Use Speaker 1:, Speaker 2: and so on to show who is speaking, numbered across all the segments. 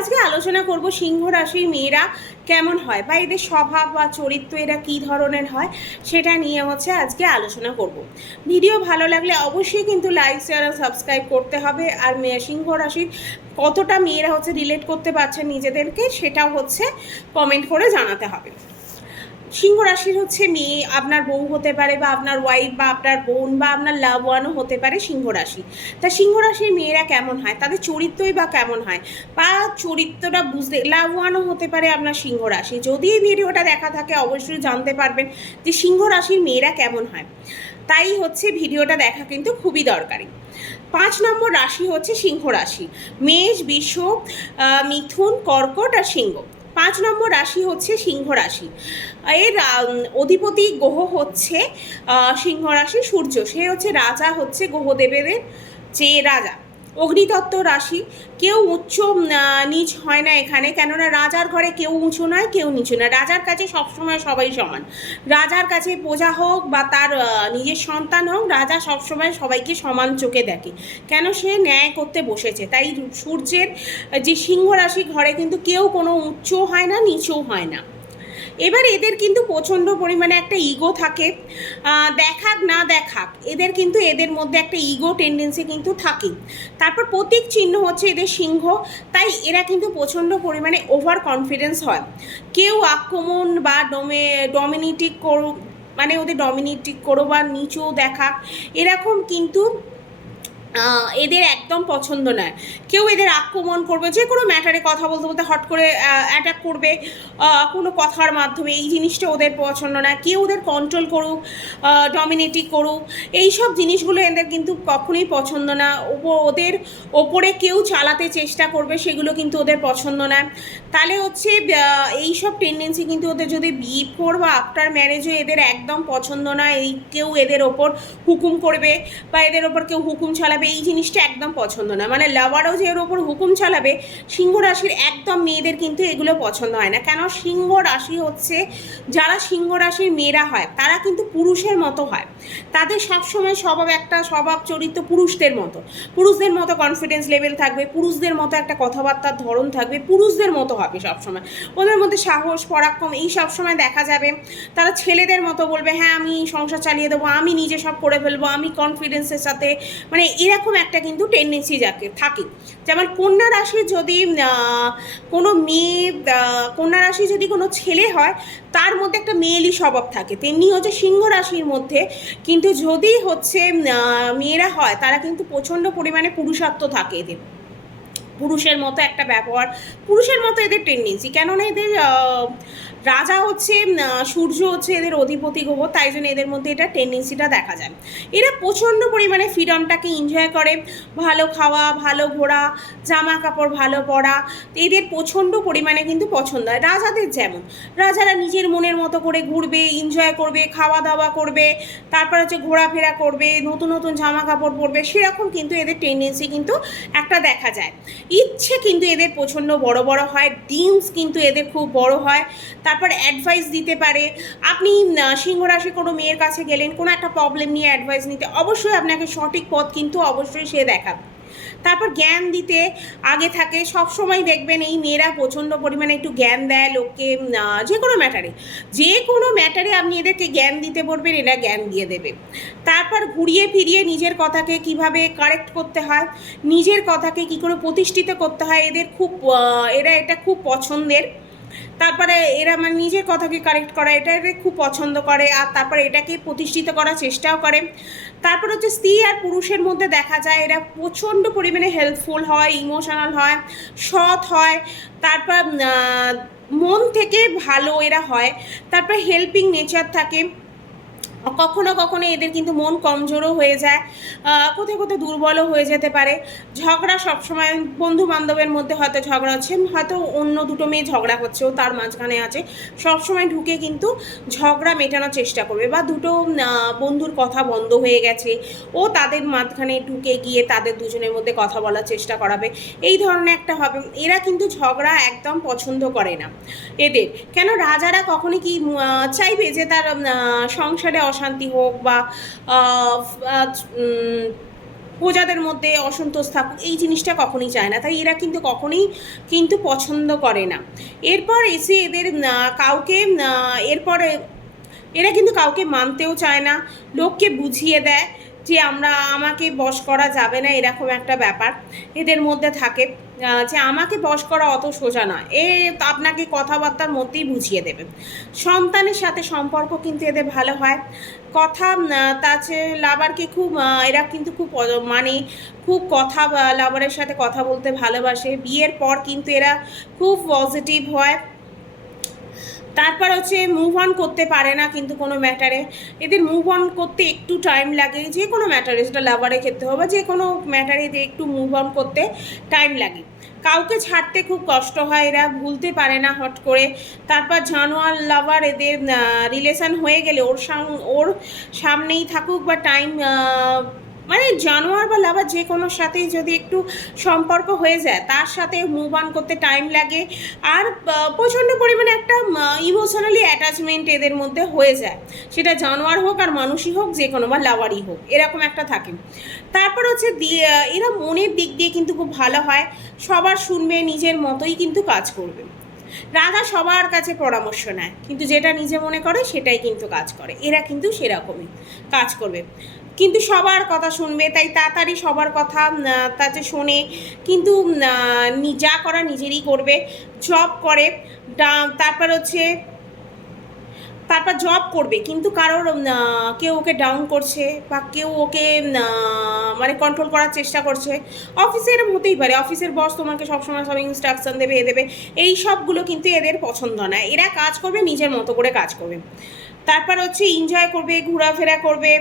Speaker 1: আজকে আলোচনা করব সিংহ রাশির মেয়েরা কেমন হয় বা এদের স্বভাব বা চরিত্র এরা কী ধরনের হয় সেটা নিয়ে হচ্ছে আজকে আলোচনা করব। ভিডিও ভালো লাগলে অবশ্যই কিন্তু লাইক শেয়ার আর সাবস্ক্রাইব করতে হবে। আর মেয়ে সিংহ রাশির কতটা মেয়েরা হচ্ছে রিলেট করতে পারছে নিজেদেরকে সেটাও হচ্ছে কমেন্ট করে জানাতে হবে। সিংহ রাশির হচ্ছে মেয়ে, আপনার বউ হতে পারে বা আপনার ওয়াইফ বা আপনার বোন বা আপনার লাভ ওয়ানও হতে পারে সিংহ রাশি। তা সিংহ রাশির মেয়েরা কেমন হয়? তাদের চরিত্রই বা কেমন হয়? বা চরিত্রটা বুঝতে লাভ ওয়ানও হতে পারে আপনার সিংহ রাশি। যদি এই ভিডিওটা দেখা থাকে, অবশ্যই জানতে পারবেন যে সিংহ রাশির মেয়েরা কেমন হয়। তাই হচ্ছে ভিডিওটা দেখা কিন্তু খুবই দরকারি। পাঁচ নম্বর রাশি হচ্ছে সিংহ রাশি। মেষ বৃষ মিথুন, কর্কট আর সিংহ। পাঁচ নম্বর রাশি হচ্ছে সিংহ রাশি। এর অধিপতি গ্রহ হচ্ছে সিংহ রাশি সূর্য। সে হচ্ছে রাজা হচ্ছে গ্রহদেবের যে রাজা। অগ্নিতত্ত্ব রাশি। কেউ উচ্চ নিচ হয় না এখানে। কেননা রাজার ঘরে কেউ উঁচু নয়, কেউ নিচু নয়। রাজার কাছে সবসময় সবাই সমান। রাজার কাছে প্রজা হোক বা তার নিজের সন্তান হোক, রাজা সবসময় সবাইকে সমান চোখে দেখে। কেন সে ন্যায় করতে বসেছে? তাই সূর্যের যে সিংহ রাশি, ঘরে কিন্তু কেউ কোনো উচ্চ হয় না, নিচুও হয় না। এবার এদের কিন্তু প্রচণ্ড পরিমাণে একটা ইগো থাকে। দেখাক না দেখাক, এদের কিন্তু এদের মধ্যে একটা ইগো টেন্ডেন্সি কিন্তু থাকে তারপর প্রতীক চিহ্ন হচ্ছে এদের সিংহ, তাই এরা কিন্তু প্রচণ্ড পরিমাণে ওভার কনফিডেন্স হয়। কেউ আক্রমণ বা ডোমে ডমিনেটিক করুক মানে ওদের ডমিনেটিক করো বা নিচু দেখাক, এরকম কিন্তু এদের একদম পছন্দ নয়। কেউ এদের আক্রমণ করবে, যে কোনো ম্যাটারে কথা বলতে বলতে হট করে অ্যাটাক করবে কোনো কথার মাধ্যমে। এই জিনিসটা ওদের পছন্দ না কেউ ওদের কন্ট্রোল করুক ডমিনেটিং করুক এই সব জিনিসগুলো এদের কিন্তু কখনোই পছন্দ না। ওদের ওপরে কেউ চালাতে চেষ্টা করবে, সেগুলো কিন্তু ওদের পছন্দ না তাহলে হচ্ছে এই সব টেন্ডেন্সি কিন্তু ওদের যদি বিফোর বা আফটার ম্যারেজও এদের একদম পছন্দ না এই কেউ এদের ওপর হুকুম করবে বা এদের ওপর কেউ হুকুম চালাবে এই জিনিসটা একদম পছন্দ না। মানে লাভারও যে এর ওপর হুকুম চালাবে, সিংহ রাশির একদম মেয়েদের কিন্তু এগুলো পছন্দ হয় না। কেন? সিংহ রাশি হচ্ছে, যারা সিংহ রাশির মেয়েরা হয়, তারা কিন্তু পুরুষের মতো হয়। তাদের সবসময় স্বভাব একটা, স্বভাব চরিত্র পুরুষদের মতো। পুরুষদের মতো কনফিডেন্স লেভেল থাকবে, পুরুষদের মতো একটা কথাবার্তার ধরন থাকবে, পুরুষদের মতো হবে সবসময়। ওদের মধ্যে সাহস, পরাক্রম, এই সবসময় দেখা যাবে। তারা ছেলেদের মতো বলবে হ্যাঁ আমি সংসার চালিয়ে দেবো, আমি নিজে সব করে ফেলব, আমি কনফিডেন্সের সাথে। মানে এরকম একটা কিন্তু টেন্ডেন্সি যাকে থাকে। যেমন কন্যা রাশি যদি কোনো মেয়ে কন্যা রাশি যদি কোনো ছেলে হয়, তার মধ্যে একটা মেয়েলি স্বভাব থাকে। তেমনি হচ্ছে সিংহ রাশির মধ্যে কিন্তু যদি হচ্ছে মেয়েরা হয়, তারা কিন্তু প্রচণ্ড পরিমাণে পুরুষত্ব থাকে এদের। পুরুষের মতো একটা ব্যবহার, পুরুষের মতো এদের টেন্ডেন্সি কেননা এদের রাজা হচ্ছে সূর্য হচ্ছে এদের অধিপতি গ্রহ, তাই জন্য এদের মধ্যে এটা টেন্ডেন্সিটা দেখা যায়। এরা প্রচণ্ড পরিমাণে ফ্রিডমটাকে এনজয় করে, ভালো খাওয়া, ভালো ঘোরা জামা কাপড় ভালো পরা, এদের প্রচণ্ড পরিমাণে কিন্তু পছন্দ হয়। রাজাদের যেমন, রাজারা নিজের মনের মতো করে ঘুরবে এনজয় করবে খাওয়া দাওয়া করবে, তারপর হচ্ছে ঘোরাফেরা করবে, নতুন নতুন জামা কাপড় পরবে, সেরকম কিন্তু এদের টেন্ডেন্সি কিন্তু একটা দেখা যায়। ইচ্ছে কিন্তু এদের প্রচণ্ড বড় বড় হয় ডিমস কিন্তু এদের খুব বড় হয়। তারপর অ্যাডভাইস দিতে পারে। আপনি সিংহ রাশি কোনো মেয়ের কাছে গেলেন, কোনো একটা প্রবলেম নিয়ে অ্যাডভাইস নিতে, অবশ্যই আপনাকে সঠিক পথ কিন্তু অবশ্যই সে দেখাবে। তারপর জ্ঞান দিতে আগে থাকে। সব সময় দেখবেন এই মেয়েরা প্রচণ্ড পরিমাণে একটু জ্ঞান দেয় লোককে যে কোনো ম্যাটারে যে কোনো ম্যাটারে আপনি এদেরকে জ্ঞান দিতে বলবেন, এরা জ্ঞান দিয়ে দেবে। তারপর ঘুরিয়ে ফিরিয়ে নিজের কথাকে কীভাবে কারেক্ট করতে হয়, নিজের কথাকে কি করে প্রতিষ্ঠিত করতে হয়, এদের খুব এরা এটা খুব পছন্দের। তারপরে এরা মানে নিজের কথাকে কারেক্ট করা, এটা খুব পছন্দ করে, আর তারপরে এটাকে প্রতিষ্ঠিত করার চেষ্টাও করে। তারপর হচ্ছে স্ত্রী আর পুরুষের মধ্যে দেখা যায় এরা প্রচণ্ড পরিমাণে হেল্পফুল হয় ইমোশনাল হয়, সৎ হয়, তারপর মন থেকে ভালো এরা হয়, তারপর হেল্পিং নেচার থাকে। কখনো কখনো এদের কিন্তু মন কমজোরও হয়ে যায় কোথাও কোথাও দুর্বলও হয়ে যেতে পারে। ঝগড়া সবসময় বন্ধু বান্ধবের মধ্যে হয়তো ঝগড়া হচ্ছে, হয়তো অন্য দুটো মেয়ে ঝগড়া করছে ও তার মাঝখানে আছে। সবসময় ঢুকে কিন্তু ঝগড়া মেটানোর চেষ্টা করবে বা দুটো বন্ধুর কথা বন্ধ হয়ে গেছে, ও তাদের মাঝখানে ঢুকে গিয়ে তাদের দুজনের মধ্যে কথা বলার চেষ্টা করাবে। এই ধরনের একটা হবে। এরা কিন্তু ঝগড়া একদম পছন্দ করে না এদের। কেন রাজারা কখনই কি চাইবে যে তার সংসারে অশান্তি হোক বা প্রজাদের মধ্যে অসন্তোষ থাকুক, এই জিনিসটা কখনই চায় না। তাই এরা কিন্তু কখনোই কিন্তু পছন্দ করে না। এরপর এসে এদের কাউকে এরপরে এরা কিন্তু কাউকে মানতেও চায় না, লোককে বুঝিয়ে দেয় যে আমরা, আমাকে বশ করা যাবে না, এরকম একটা ব্যাপার এদের মধ্যে থাকে। যে আমাকে বশ করা অত সোজা না এ আপনাকে কথাবার্তার মধ্যেই বুঝিয়ে দেবে। সন্তানের সাথে সম্পর্ক কিন্তু এদের ভালো হয়। কথা তাছে লাবারকে খুব এরা কিন্তু খুব মানে খুব কথা লাবারের সাথে কথা বলতে ভালোবাসে। বিয়ের পর কিন্তু এরা খুব পজিটিভ হয়। তারপর হচ্ছে মুভ অন করতে পারে না কিন্তু কোনো ম্যাটারে এদের মুভ অন করতে একটু টাইম লাগে, যে কোনো ম্যাটারে সেটা লাভারের ক্ষেত্রে হবে যে কোনো ম্যাটারে এদের একটু মুভ অন করতে টাইম লাগে। কাউকে ছাড়তে খুব কষ্ট হয়, এরা ভুলতে পারে না হট করে। তারপর জানোয়ার লাভার এদের রিলেশন হয়ে গেলে ওর সাং ওর সামনেই থাকুক বা টাইম মানে জানোয়ার বা লাভার যে কোনো সাথেই যদি একটু সম্পর্ক হয়ে যায়, তার সাথে মুভ অন করতে টাইম লাগে আর প্রচণ্ড পরিমাণে একটা ইমোশনালি অ্যাটাচমেন্ট এদের মধ্যে হয়ে যায়। সেটা জানোয়ার হোক আর মানুষই হোক, যে কোনো বা লাভারই হোক, এরকম একটা থাকে। তারপর হচ্ছে এরা মনের দিক দিয়ে কিন্তু খুব ভালো হয়, সবার শুনবে, নিজের মতোই কিন্তু কাজ করবে। রাধা সবার কাছে পরামর্শ নেয়, কিন্তু যেটা নিজে মনে করে, সেটাই কিন্তু কাজ করে। এরা কিন্তু সেরকমই কাজ করবে। কিন্তু সবার কথা শুনবে, তাই তাড়াতাড়ি সবার কথা তাতে শোনে। কিন্তু যা করা নিজেরই করবে। জব করে তারপর হচ্ছে, তারপর জব করবে। কিন্তু কারোর কেউ ওকে ডাউন করছে বা কেউ ওকে মানে কন্ট্রোল করার চেষ্টা করছে। অফিসে এরকম হতেই পারে। অফিসের বস তোমাকে সবসময় সব ইনস্ট্রাকশন দেবে, এ দেবে। এই সবগুলো কিন্তু এদের পছন্দ নয় এরা কাজ করবে, নিজের মতো করে কাজ করবে। তারপর হচ্ছে এনজয় করবে, ঘোরাফেরা করবে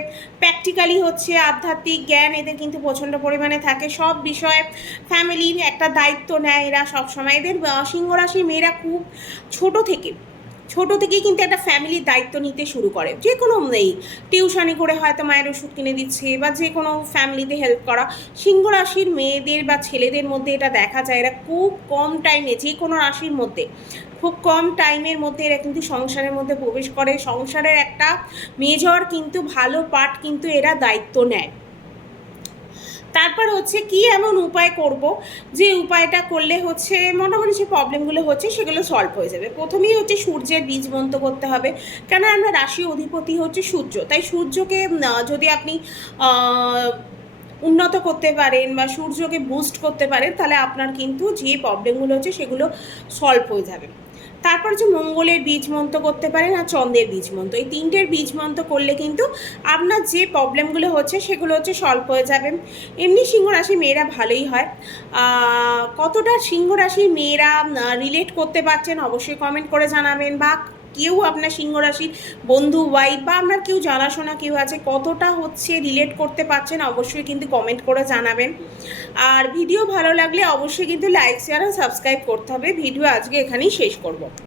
Speaker 1: প্র্যাকটিক্যালি হচ্ছে আধ্যাত্মিক জ্ঞান এদের কিন্তু প্রচণ্ড পরিমাণে থাকে। সব বিষয়ে ফ্যামিলির একটা দায়িত্ব নেয় এরা সবসময়। এদের সিংহরাশি মেয়েরা খুব ছোট থেকে ছোট থেকেই কিন্তু একটা ফ্যামিলির দায়িত্ব নিতে শুরু করে। যে কোনো নেই টিউশনি করে হয়তো মায়ের ওষুধ কিনে দিচ্ছে বা যে কোনো ফ্যামিলিতে হেল্প করা সিংহ রাশির মেয়েদের বা ছেলেদের মধ্যে এটা দেখা যায়। এরা খুব কম টাইমে যে কোনো রাশির মধ্যে, খুব কম টাইমের মধ্যে এরা কিন্তু সংসারের মধ্যে প্রবেশ করে। সংসারের একটা মেজর কিন্তু ভালো পার্ট কিন্তু এরা দায়িত্ব নেয়। তারপর হচ্ছে কি এমন উপায় করব যে উপায়টা করলে হচ্ছে মোটামুটি যে প্রবলেমগুলো হচ্ছে সেগুলো সলভ হয়ে যাবে। প্রথমেই হচ্ছে সূর্যের বীজ মন্ত্র করতে হবে। কেন আমরা রাশি অধিপতি হচ্ছে সূর্য। তাই সূর্যকে যদি আপনি উন্নত করতে পারেন বা সূর্যকে বুস্ট করতে পারেন, তাহলে আপনার কিন্তু যে প্রবলেমগুলো হচ্ছে সেগুলো সলভ হয়ে যাবে। তারপর যে মঙ্গলের বীজ মন্ত্র করতে পারেন আর চন্দ্রের বীজ মন্ত্র এই তিনটের বীজ মন্ত্র করলে কিন্তু আপনার যে প্রবলেমগুলো হচ্ছে সেগুলো হচ্ছে সলভ হয়ে যাবে। এমনি সিংহ রাশি মেয়েরা ভালোই হয়। কতটা সিংহ রাশি মেয়েরা রিলেট করতে পারছেন অবশ্যই কমেন্ট করে জানাবেন বা কেউ আপনার সিংহ রাশির বন্ধু ওয়াইফ বা আপনার কেউ জানাশোনা কেউ আছে, কতটা হচ্ছে রিলেট করতে পারছেন অবশ্যই কিন্তু কমেন্ট করে জানাবেন। আর ভিডিও ভালো লাগলে অবশ্যই কিন্তু লাইক শেয়ার আর সাবস্ক্রাইব করতে হবে। ভিডিও আজকে এখানেই শেষ করব।